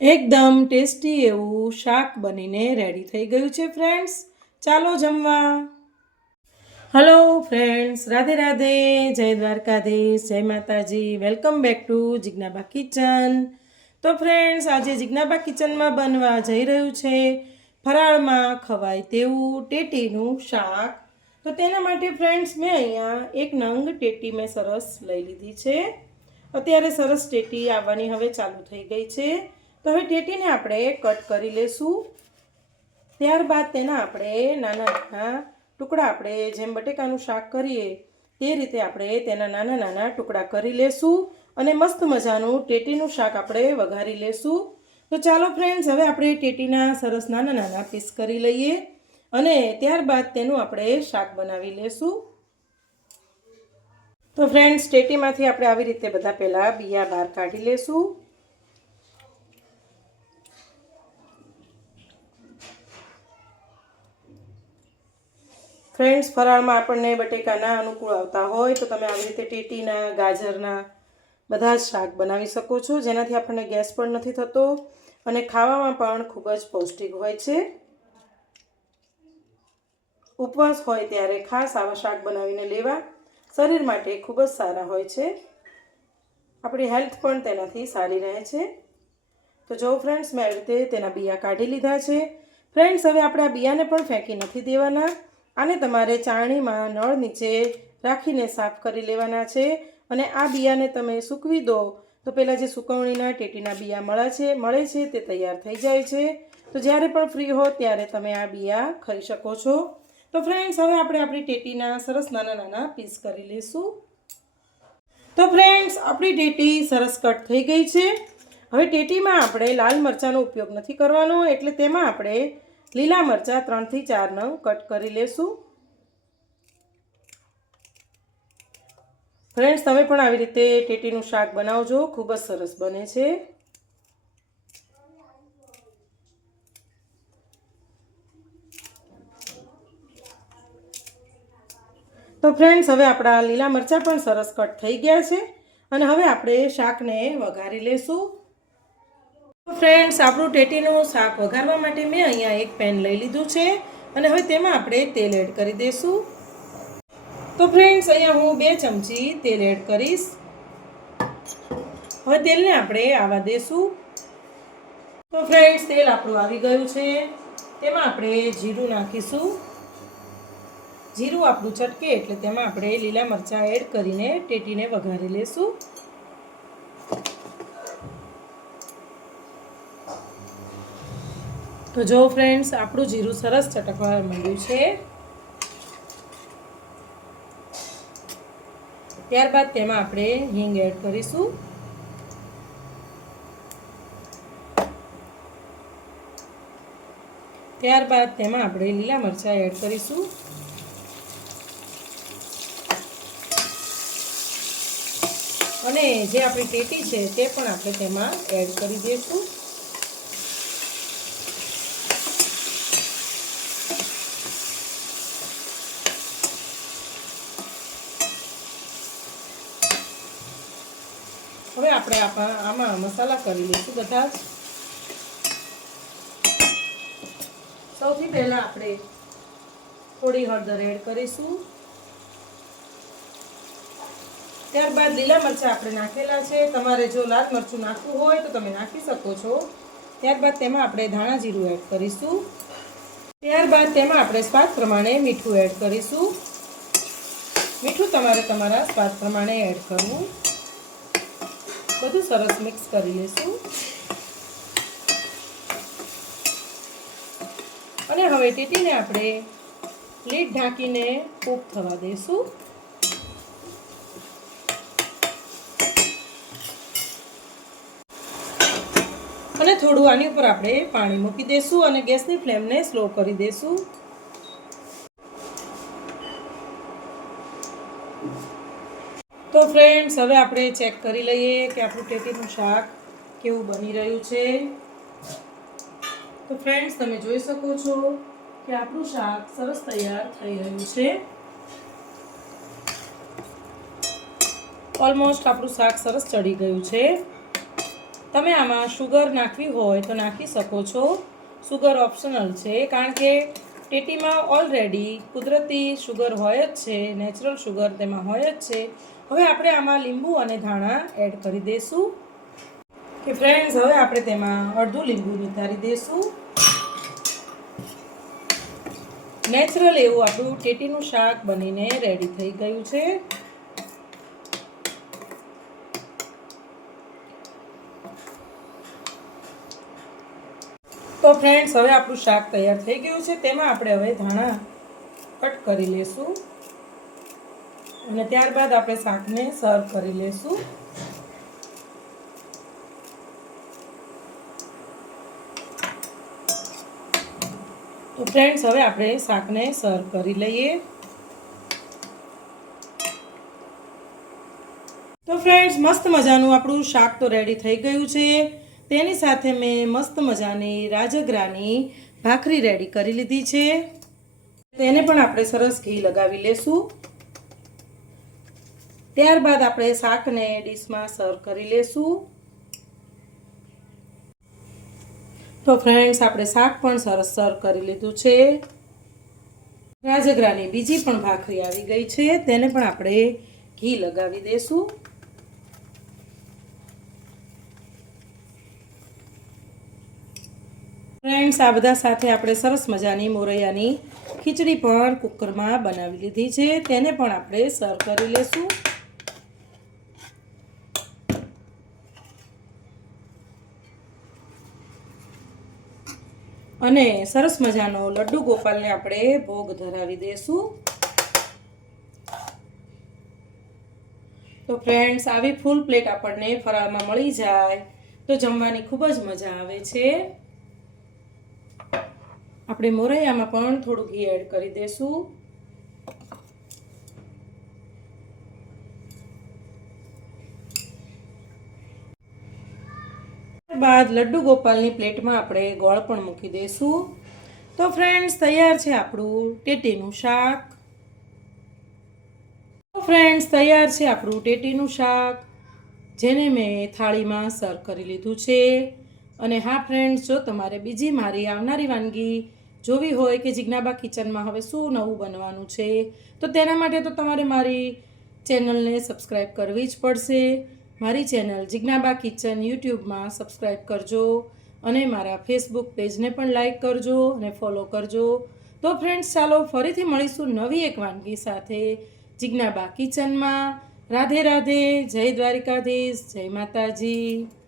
એકદમ ટેસ્ટી એવું શાક બનીને રેડી થઈ ગયું છે ફ્રેન્ડ્સ ચાલો જમવા. Hello friends Radhe Radhe. જય દ્વારકાધીશ. જય Mataji. Welcome back to Jignaba kitchen તો ફ્રેન્ડ્સ આજે જિજ્ઞાબા કિચનમાં બનવા જઈ રહ્યું છે ફરાળમાં ખવાય તેવું ટેટીનું શાક. તો તેના માટે ફ્રેન્ડ્સ મેં અહીંયા એક નંગ ટેટી મેં સરસ લઈ લીધી છે. અત્યારે સરસ ટેટી આવવાની હવે ચાલુ થઈ ગઈ છે. તો હવે ટેટીને આપણે કટ કરી લેશું. ત્યારબાદ તેના આપણે નાના નાના ટુકડા આપણે જેમ બટેકાનું શાક કરીએ તે રીતે આપણે તેના નાના નાના ટુકડા કરી લેશું અને મસ્ત મજાનું ટેટીનું શાક આપણે વઘારી લેશું. તો ચાલો ફ્રેન્ડ્સ હવે આપણે ટેટીના સરસ નાના નાના પીસ કરી લઈએ અને ત્યારબાદ તેનું આપણે શાક બનાવી લેશું. તો ફ્રેન્ડ્સ ટેટીમાંથી આપણે આવી રીતે બધા પહેલાં બિયા બહાર કાઢી લેશું. ફ્રેન્ડ્સ, ફરાળમાં આપણને બટેકાના અનુકૂળ આવતા હોય તો તમે આવી રીતે ટેટીના, ગાજરના બધા જ શાક બનાવી શકો છો. જેનાથી આપણને ગેસ પણ નથી થતો અને ખાવામાં પણ ખૂબ જ પૌષ્ટિક હોય છે. ઉપવાસ હોય ત્યારે ખાસ આવા શાક બનાવીને લેવા શરીર માટે ખૂબ જ સારા હોય છે. આપણી હેલ્થ પણ તેનાથી સારી રહે છે. તો જો ફ્રેન્ડ્સ, મેં આવી રીતે તેના બિયા કાઢી લીધા છે. ફ્રેન્ડ્સ, હવે આપણે આ બિયાને પણ ફેંકી નથી દેવાના. આને તમારે ચાળણીમાં નળ નીચે રાખીને સાફ કરી લેવાના છે અને આ બિયાને તમે સૂકવી દો. તો પહેલાં જે સુકવણીના ટેટીના બિયા મળે છે મળે છે તે તૈયાર થઈ જાય છે. તો જ્યારે પણ ફ્રી હો ત્યારે તમે આ બિયા ખાઈ શકો છો. તો ફ્રેન્ડ્સ, હવે આપણે આપણી ટેટીના સરસ નાના નાના પીસ કરી લઈશું. તો ફ્રેન્ડ્સ, આપણી ટેટી સરસ કટ થઈ ગઈ છે. હવે ટેટીમાં આપણે લાલ મરચાંનો ઉપયોગ નથી કરવાનો, એટલે તેમાં આપણે લીલા મરચાં ત્રણથી ચાર નંગ કટ કરી લેશું. ફ્રેન્ડ્સ તમે પણ આવી રીતે ટેટીનું શાક બનાવજો. ખૂબ જ સરસ બને છે. તો ફ્રેન્ડ્સ હવે આપણા લીલા મરચાં પણ સરસ કટ થઈ ગયા છે. અને હવે આપણે શાકને વઘારી લેશું. ફ્રેન્ડ્સ આપણું ટેટીનું શાક વઘારવા માટે મેં અહીંયા એક પેન લઈ લીધું છે અને હવે તેમાં આપણે તેલ એડ કરી દઈશું તો ફ્રેન્ડ્સ અહીંયા હું બે ચમચી તેલ એડ કરીશ. હવે તેલને આપણે આવા દઈશું તો ફ્રેન્ડ્સ તેલ આપણું આવી ગયું છે. તેમાં આપણે જીરું નાખીશું. જીરું આપણું ચટકે એટલે તેમાં આપણે લીલા મરચાં એડ કરીને ટેટીને વઘારી લેશું. તો જો ફ્રેન્ડ્સ, આપણું જીરું સરસ ચટકવા માંડ્યું છે. ત્યારબાદ તેમાં આપણે હિંગ એડ કરીશું. ત્યારબાદ તેમાં આપણે લીલા મરચાં એડ કરીશું. અને જે આપણી ટેટી છે તે પણ આપણે તેમાં એડ કરી દઈશું હવે આપણે આમાં મસાલા કરી લઈશું બધા સૌથી પહેલાં આપણે થોડી હળદર એડ કરીશું. ત્યારબાદ લીલા મરચાં આપણે નાખેલા છે. તમારે જો લાલ મરચું નાખવું હોય તો તમે નાખી શકો છો. ત્યારબાદ તેમાં આપણે ધાણા જીરું એડ કરીશું. ત્યારબાદ તેમાં આપણે સ્વાદ પ્રમાણે મીઠું એડ કરીશું. મીઠું તમારે તમારા સ્વાદ પ્રમાણે એડ કરવું. બધું સરસ મિક્સ કરી લઈશું. અને હવે તેટીને આપણે લીડ ઢાંકીને કૂક થવા દઈશું. અને થોડું આની ઉપર આપણે પાણી મૂકી દઈશું અને ગેસની ફ્લેમને સ્લો કરી દઈશું. તો ફ્રેન્ડ્સ હવે આપણે ચેક કરી લઈએ કે આપણું ટેટીનું શાક કેવું બની રહ્યું છે. તો ફ્રેન્ડ્સ તમે જોઈ શકો છો કે આપણું શાક સરસ તૈયાર થઈ રહ્યું છે. ઓલમોસ્ટ આપણું શાક સરસ ચડી ગયું છે. તમે આમાં શુગર નાખવી હોય તો નાખી શકો છો. શુગર ઓપ્શનલ છે, કારણ કે ટેટીમાં ઓલરેડી કુદરતી શુગર હોય જ છે નેચરલ શુગર તેમાં હોય જ છે. હવે આપણે આમાં લીંબુ અને ધાણા એડ કરી દઈશું કે ફ્રેન્ડ્સ હવે આપણે તેમાં અડધું લીંબુ નિતારી દઈશું નેચરલ એવું આપણું ટેટીનું શાક બનીને રેડી થઈ ગયું છે. તો ફ્રેન્ડ્સ હવે આપણું શાક તૈયાર થઈ ગયું છે. તેમાં આપણે હવે ધાણા કટ કરી લેશું. અને ત્યારબાદ આપણે શાકને સર્વ કરી લેશું. તો ફ્રેન્ડ્સ હવે આપણે શાકને સર્વ કરી લઈએ. તો ફ્રેન્ડ્સ મસ્ત મજાનું આપણું શાક તો રેડી થઈ ગયું છે. તેની સાથે મેં મસ્ત મજાની રાજગરાની ભાખરી રેડી કરી લીધી છે. તેને પણ આપણે સરસ ઘી લગાવી લેશું. ત્યારબાદ આપણે શાકને ડીશમાં સર્વ કરી લેશું. તો ફ્રેન્ડ્સ આપણે શાક પણ સરસ સર્વ કરી લીધું છે. રાજગરાની બીજી પણ ભાખરી આવી ગઈ છે. તેને પણ આપણે ઘી લગાવી દઈશું ફ્રેન્ડ્સ, આ બધા સાથે આપણે સરસ મજાની મોરૈયાની ખીચડી પણ કુકરમાં બનાવી લીધી છે. તેને પણ આપણે સર્વ કરી લેશું. અને સરસ મજાનો લડ્ડુ ગોપાલને આપણે ભોગ ધરાવી દઈશું તો ફ્રેન્ડ્સ, આવી ફૂલ પ્લેટ આપણને ફરાળમાં મળી જાય તો જમવાની ખૂબ જ મજા આવે છે. આપણે મોરૈયામાં પણ થોડું ઘી એડ કરી દઈશું બાદ લડ્ડુ ગોપાલની પ્લેટમાં આપણે ગોળ પણ મૂકી દઈશું તો ફ્રેન્ડ્સ, તૈયાર છે આપણું ટેટીનું શાક. તો ફ્રેન્ડ્સ, તૈયાર છે આપણું ટેટીનું શાક, જેને મેં થાળીમાં સર્વ કરી લીધું છે. અને હા ફ્રેન્ડ્સ જો તમારે બીજી મારી આવનારી વાનગી જોવી હોય કે જિજ્ઞાબા કિચનમાં હવે શું નવું બનવાનું છે, તો તેના માટે તો તમારે મારી ચેનલને સબસ્ક્રાઈબ કરવી જ પડશે. મારી ચેનલ જિજ્ઞાબા કિચન યુટ્યુબમાં સબસ્ક્રાઈબ કરજો અને મારા ફેસબુક પેજને પણ લાઈક કરજો અને ફોલો કરજો. તો ફ્રેન્ડ્સ ચાલો ફરીથી મળીશું નવી એક વાનગી સાથે જિજ્ઞાબા કિચનમાં. રાધે રાધે, જય દ્વારિકાધીશ, જય માતાજી.